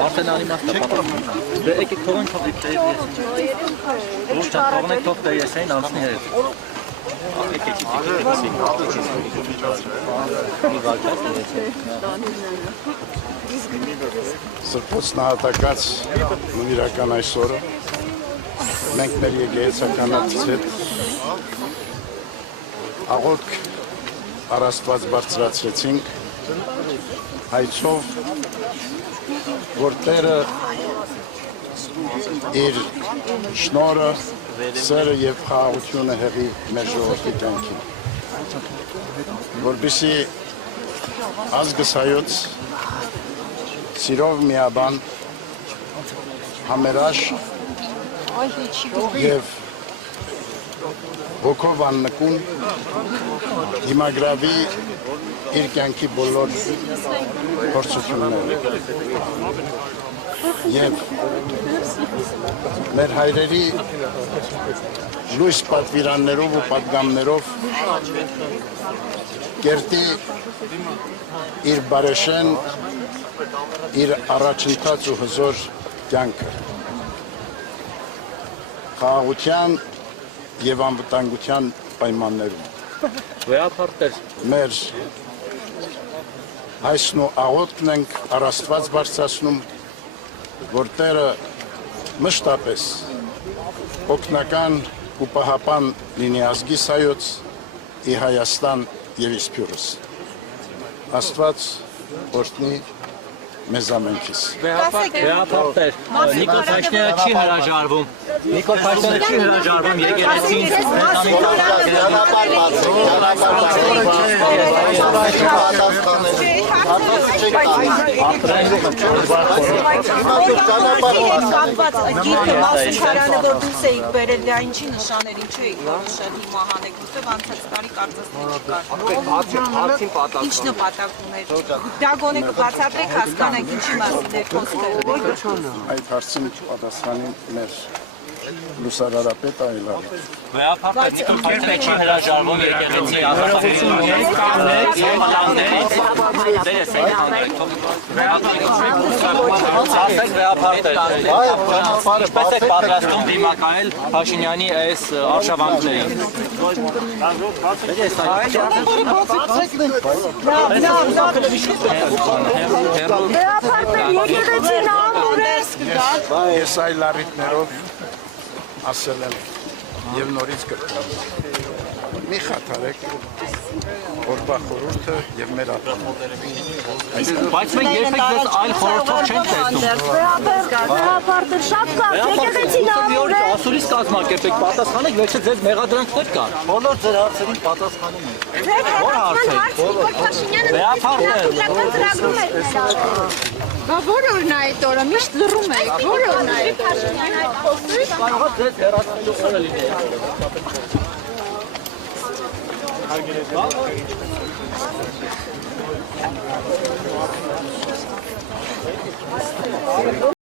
Արտենանի մասնապատակ։ Դե եկեք թողենք թողեք դե ես։ Ոչ թողնեք թող դե ես այն անցնի հետ։ Սրբոց նահատակած նվիրական այսօրը մենք մեր եկեղեցականացից հետ աղոթք առաստված բարձրացրեցինք հայցով, որ Տերը իր շնորհը, սերը եւ խաղաղությունը հեղի մեր ժողովրդի կյանքին, որպեսզի ազգս հայոց սիրով միաբան, համերաշ եւ ոգով աննկուն դիմագրավի իր կյանքի բոլոր փորձությունները եւ մեր հայրերի լույս պատվիրաններով ու պատգամներով կերտի իր բարեշեն, իր առաջընթաց ու հզոր կյանքը խաղաղության եւ անվտանգության պայմաններում մեր այսն ու աղոթքն ենք առաստված բարձրացնում, որ Տերը մշտապես օգնական ու պահապան լինի ազգիս հայոց, ի Հայաստան եւ իսպյուրս։ Աստված օրհնի մեզ ամենքիս։ Վերապարտեր, Նիկոլ Փաշինյանը չի հրաժարվում։ Նիկոլ Փաշինյանը չի հրաժարվում եկեղեցին Ինչ նպատակ ուներ։ Դա գոնե կբացատրեք հասկանանք ինչի մասին է խոսքը։ Այդ հարցին պատասխանին մեր լուսարարապետ Այլան։ Վերապարտեր, Նիկոլ Փաշինյանը չի հրաժարվում եկեղեցի Ինչպես եք պատրաստում դիմակայել Փաշինյանի այս արշավանքներին։ Ես այլ առիթներով ասել եմ եւ նորից կրկնում։ Մի խաթարեք օրվա խորհուրդը եւ մեր ատամը։ Բայց մենք երբեք ձեզ այլ խորհրդով չենք տեսնում։ Վերապարտեր շատ կար, եկեղեցին ամուր է։ Ասուրից կազմակերպեք, պատասխանեք, վերջը ձեզ մեղադրանքներ կան։ Բոլոր ձեր հարցերին պատասխանում ենք։ Որ հարցեր։ Բա որ օրն է այդ օրը, միշտ լռում եք, որ օրն է այդ օրը։ Կարող է ձեզ հեռացնելու օրը լինի։